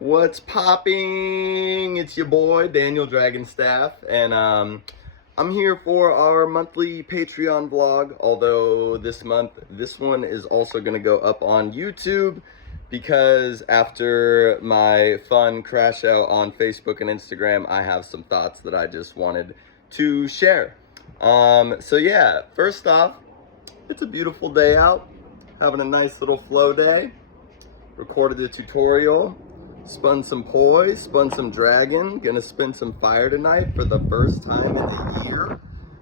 What's popping? It's your boy Daniel Dragonstaff, and I'm here for our monthly Patreon vlog. Although this month, this one is also going to go up on YouTube because after my fun crash out on Facebook and Instagram, I have some thoughts that I just wanted to share. So yeah, first off, it's a beautiful day out, having a nice little flow day. Recorded the tutorial. Spun some poi, spun some dragon, gonna spin some fire tonight for the first time in a year.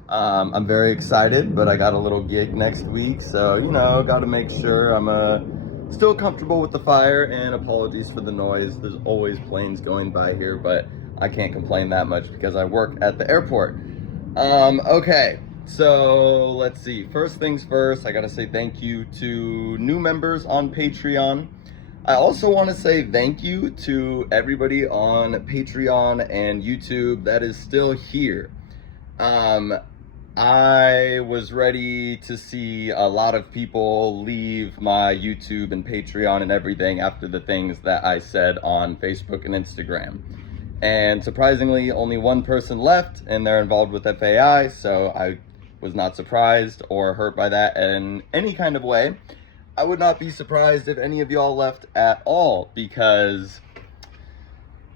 I'm very excited, but I got a little gig next week, so, you know, gotta make sure I'm still comfortable with the fire, and apologies for the noise. There's always planes going by here, but I can't complain that much because I work at the airport. Okay, so let's see. First things first, I gotta say thank you to new members on Patreon. I also want to say thank you to everybody on Patreon and YouTube that is still here. I was ready to see a lot of people leave my YouTube and Patreon and everything after the things that I said on Facebook and Instagram. And surprisingly, only one person left, and they're involved with FAI, so I was not surprised or hurt by that in any kind of way. I would not be surprised if any of y'all left at all, because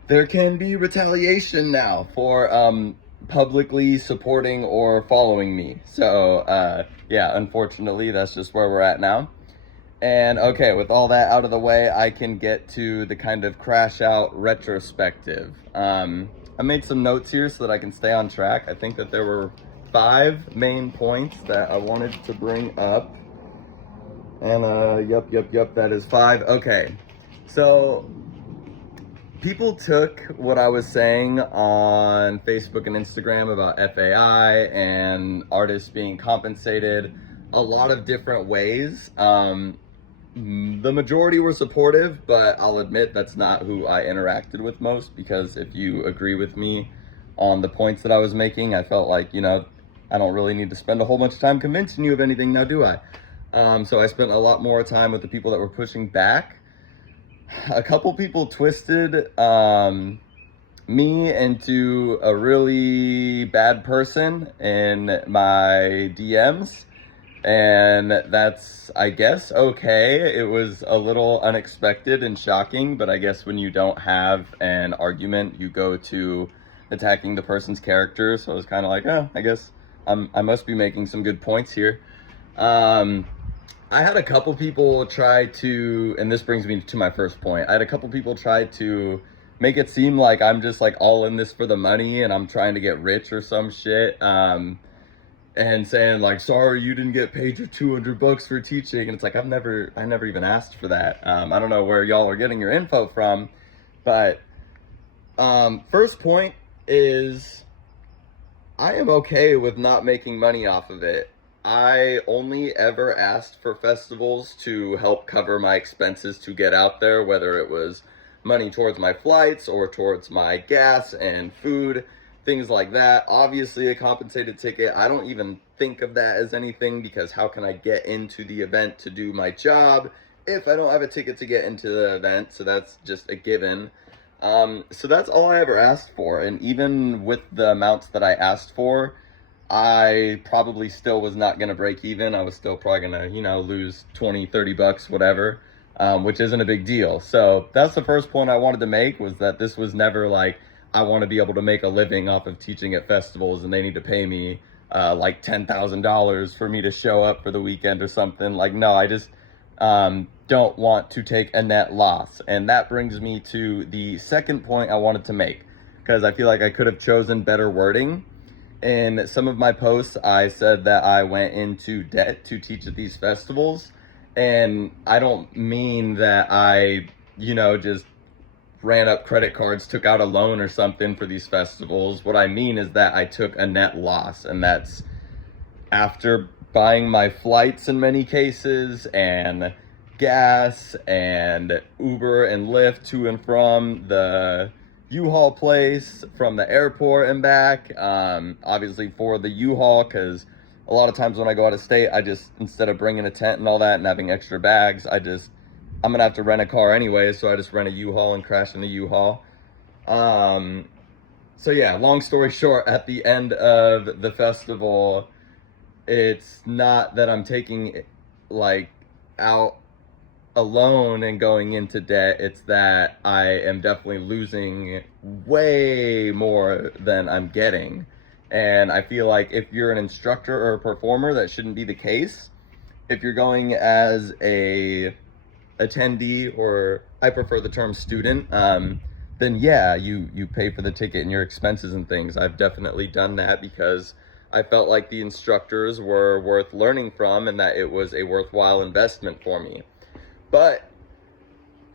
there can be retaliation now for publicly supporting or following me. So yeah, unfortunately, that's just where we're at now. And okay, with all that out of the way, I can get to the kind of crash out retrospective. I made some notes here so that I can stay on track. I think that there were 5 main points that I wanted to bring up. And yep, that is 5. Okay, so people took what I was saying on Facebook and Instagram about FAI and artists being compensated a lot of different ways. The majority were supportive, but I'll admit that's not who I interacted with most, because if you agree with me on the points that I was making, I felt like, you know, I don't really need to spend a whole bunch of time convincing you of anything, now do I? So I spent a lot more time with the people that were pushing back. A couple people twisted me into a really bad person in my DMs, and that's, I guess, okay. It was a little unexpected and shocking, but I guess when you don't have an argument, you go to attacking the person's character. So I was kind of like, oh, I guess I must be making some good points here. I had a couple people try to, and this brings me to my first point, I had a couple people try to make it seem like I'm just like all in this for the money and I'm trying to get rich or some shit, and saying like, sorry you didn't get paid your $200 for teaching, and it's like, I never even asked for that. I don't know where y'all are getting your info from, but first point is, I am okay with not making money off of it. I only ever asked for festivals to help cover my expenses to get out there, whether it was money towards my flights or towards my gas and food, things like that. Obviously, a compensated ticket, I don't even think of that as anything, because how can I get into the event to do my job if I don't have a ticket to get into the event? So that's just a given. So that's all I ever asked for. And even with the amounts that I asked for, I probably still was not going to break even. I was still probably going to, you know, lose 20, 30 bucks, whatever, which isn't a big deal. So that's the first point I wanted to make, was that this was never like, I want to be able to make a living off of teaching at festivals and they need to pay me like $10,000 for me to show up for the weekend or something. Like, no, I just don't want to take a net loss. And that brings me to the second point I wanted to make, because I feel like I could have chosen better wording. In some of my posts, I said that I went into debt to teach at these festivals, and I don't mean that I, you know, just ran up credit cards, took out a loan or something for these festivals. What I mean is that I took a net loss, and that's after buying my flights in many cases, and gas, and Uber and Lyft to and from the U-Haul place, from the airport and back. Obviously for the U-Haul, because a lot of times when I go out of state, I just, instead of bringing a tent and all that and having extra bags, I just I'm gonna have to rent a car anyway, so I just rent a U-Haul and crash in a U-Haul. So yeah, long story short, at the end of the festival, it's not that I'm taking like out alone and going into debt. It's that I am definitely losing way more than I'm getting. And I feel like if you're an instructor or a performer, that shouldn't be the case. If you're going as a attendee, or I prefer the term student, then yeah, you pay for the ticket and your expenses and things. I've definitely done that because I felt like the instructors were worth learning from and that it was a worthwhile investment for me. But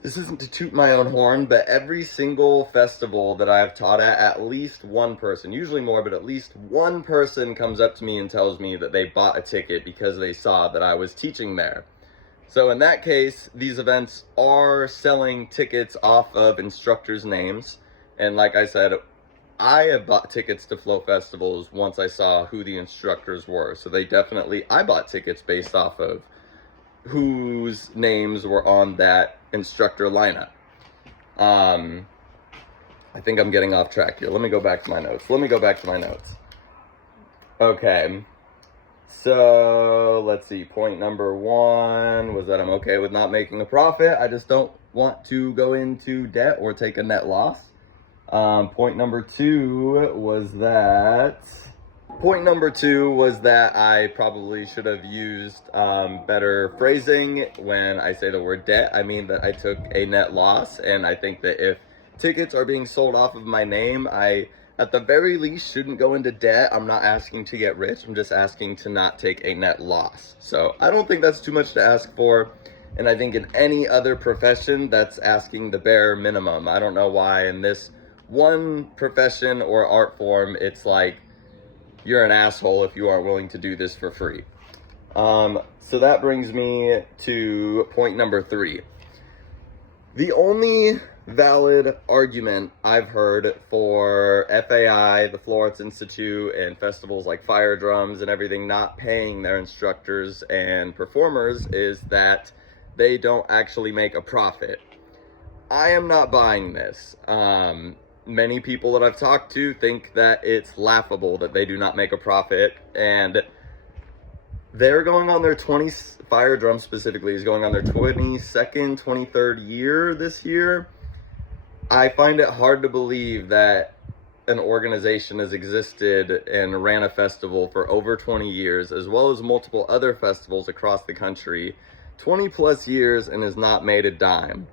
this isn't to toot my own horn, but every single festival that I've taught at least one person, usually more, but at least one person comes up to me and tells me that they bought a ticket because they saw that I was teaching there. So in that case, these events are selling tickets off of instructors' names. And like I said, I have bought tickets to float festivals once I saw who the instructors were. So I bought tickets based off of whose names were on that instructor lineup. I think I'm getting off track here. Let me go back to my notes. Okay. So let's see. Point number 1 was that I'm okay with not making a profit. I just don't want to go into debt or take a net loss. Point number two was that I probably should have used better phrasing. When I say the word debt, I mean that I took a net loss, and I think that if tickets are being sold off of my name, I at the very least shouldn't go into debt. I'm not asking to get rich, I'm just asking to not take a net loss. So I don't think that's too much to ask for. And I think in any other profession, that's asking the bare minimum. I don't know why in this one profession or art form, it's like you're an asshole if you aren't willing to do this for free. So that brings me to point number 3. The only valid argument I've heard for FAI, the Floor Arts Institute, and festivals like Fire Drums and everything not paying their instructors and performers is that they don't actually make a profit. I am not buying this. Many people that I've talked to think that it's laughable that they do not make a profit, and they're going on their Fire Drum specifically is going on their 22nd, 23rd year this year. I find it hard to believe that an organization has existed and ran a festival for over 20 years, as well as multiple other festivals across the country, 20 plus years, and has not made a dime.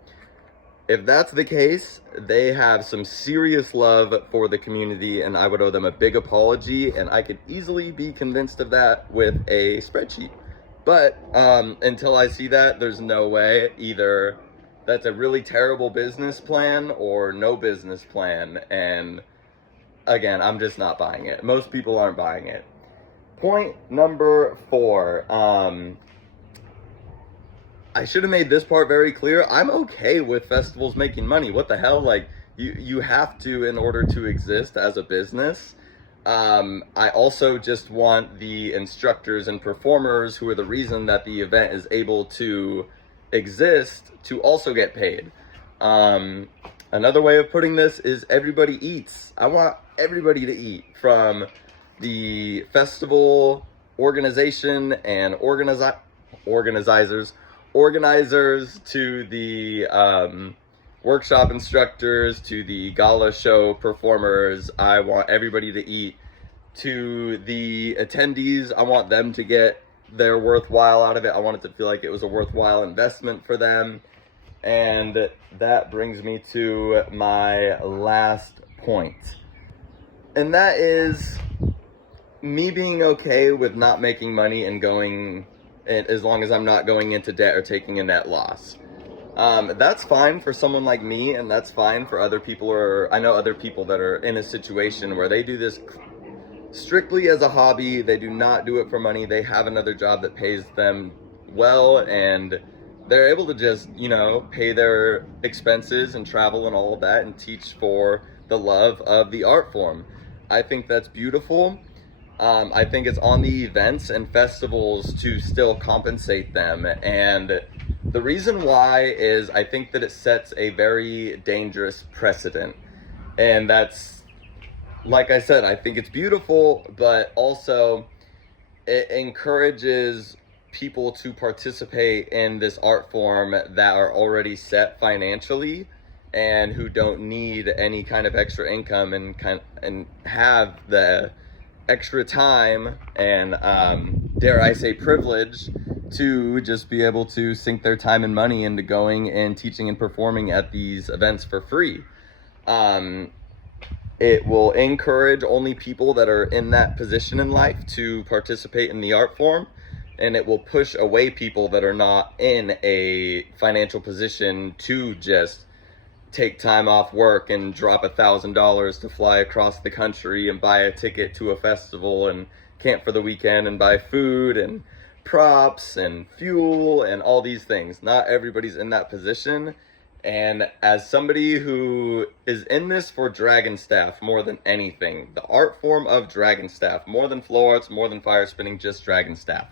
If that's the case, they have some serious love for the community, and I would owe them a big apology, and I could easily be convinced of that with a spreadsheet. But until I see that, there's no way. Either that's a really terrible business plan or no business plan, and again, I'm just not buying it. Most people aren't buying it. Point number 4. I should have made this part very clear. I'm okay with festivals making money. What the hell? Like, you have to in order to exist as a business. I also just want the instructors and performers, who are the reason that the event is able to exist, to also get paid. Another way of putting this is everybody eats. I want everybody to eat, from the festival organization and organizers to the workshop instructors to the gala show performers. I want everybody to eat. To the attendees, I want them to get their worthwhile out of it. I want it to feel like it was a worthwhile investment for them. And that brings me to my last point. And that is me being okay with not making money and going, as long as I'm not going into debt or taking a net loss. That's fine for someone like me, and that's fine for other people, or I know other people that are in a situation where they do this strictly as a hobby. They do not do it for money. They have another job that pays them well, and they're able to just, pay their expenses and travel and all of that and teach for the love of the art form. I think that's beautiful. I think it's on the events and festivals to still compensate them and The reason why is I think that it sets a very dangerous precedent. And that's, like I said, I think it's beautiful, but also it encourages people to participate in this art form that are already set financially and who don't need any kind of extra income and have the extra time and dare I say privilege to just be able to sink their time and money into going and teaching and performing at these events for free. It will encourage only people that are in that position in life to participate in the art form, and it will push away people that are not in a financial position to just take time off work and drop $1,000 to fly across the country and buy a ticket to a festival and camp for the weekend and buy food and props and fuel and all these things. Not everybody's in that position. And as somebody who is in this for Dragon Staff more than anything, the art form of Dragon Staff, more than flow arts, more than fire spinning, just Dragon Staff.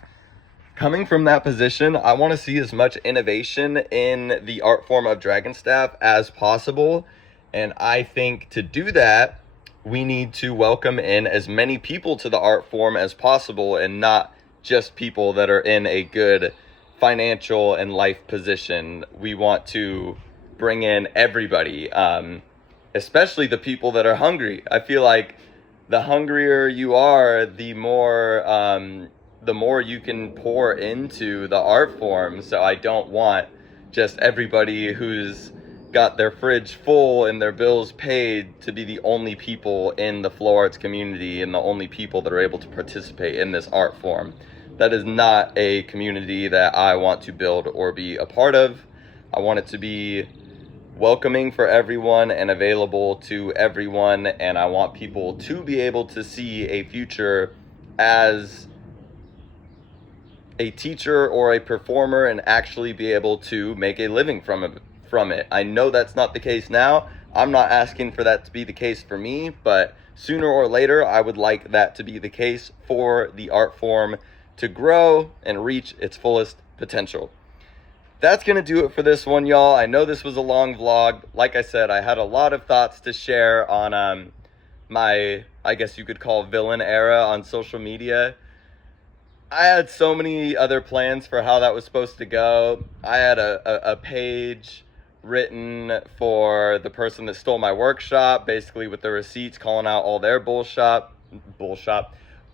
Coming from that position, I want to see as much innovation in the art form of Dragon Staff as possible. And I think to do that, we need to welcome in as many people to the art form as possible and not just people that are in a good financial and life position. We want to bring in everybody, especially the people that are hungry. I feel like the hungrier you are, the more you can pour into the art form. So I don't want just everybody who's got their fridge full and their bills paid to be the only people in the flow arts community and the only people that are able to participate in this art form. That is not a community that I want to build or be a part of. I want it to be welcoming for everyone and available to everyone, and I want people to be able to see a future as a teacher or a performer and actually be able to make a living from it. I know that's not the case now. I'm not asking for that to be the case for me, but sooner or later I would like that to be the case for the art form to grow and reach its fullest potential. That's going to do it for this one, y'all. I know this was a long vlog. Like I said, I had a lot of thoughts to share on my, I guess you could call, villain era on social media. I had so many other plans for how that was supposed to go. I had a page written for the person that stole my workshop, basically with the receipts calling out all their bullshit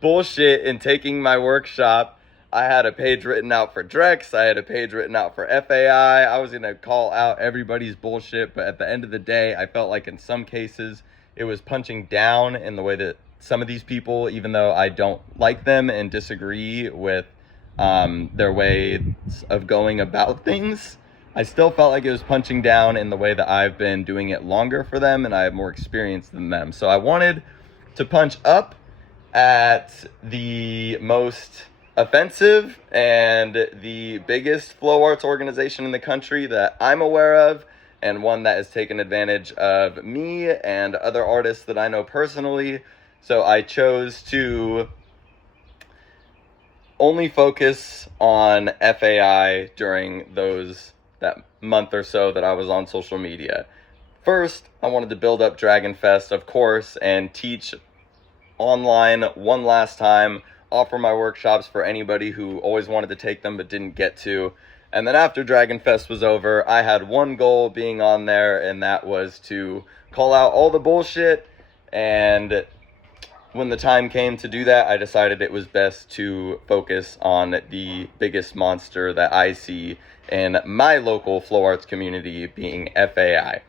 and taking my workshop. I had a page written out for Drex. I had a page written out for FAI. I was going to call out everybody's bullshit, but at the end of the day, I felt like in some cases it was punching down in the way that some of these people, even though I don't like them and disagree with their ways of going about things, I still felt like it was punching down in the way that I've been doing it longer for them and I have more experience than them. So I wanted to punch up at the most offensive and the biggest flow arts organization in the country that I'm aware of, and one that has taken advantage of me and other artists that I know personally. So I chose to only focus on FAI during that month or so that I was on social media. First, I wanted to build up Dragon Fest, of course, and teach online one last time, offer my workshops for anybody who always wanted to take them but didn't get to. And then after Dragon Fest was over, I had one goal being on there, and that was to call out all the bullshit. And when the time came to do that, I decided it was best to focus on the biggest monster that I see in my local flow arts community, being FAI.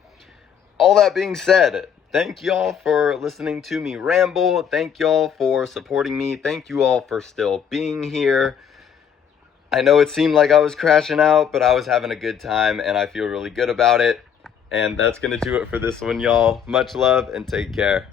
All that being said, thank y'all for listening to me ramble. Thank y'all for supporting me. Thank you all for still being here. I know it seemed like I was crashing out, but I was having a good time and I feel really good about it. And that's going to do it for this one, y'all. Much love and take care.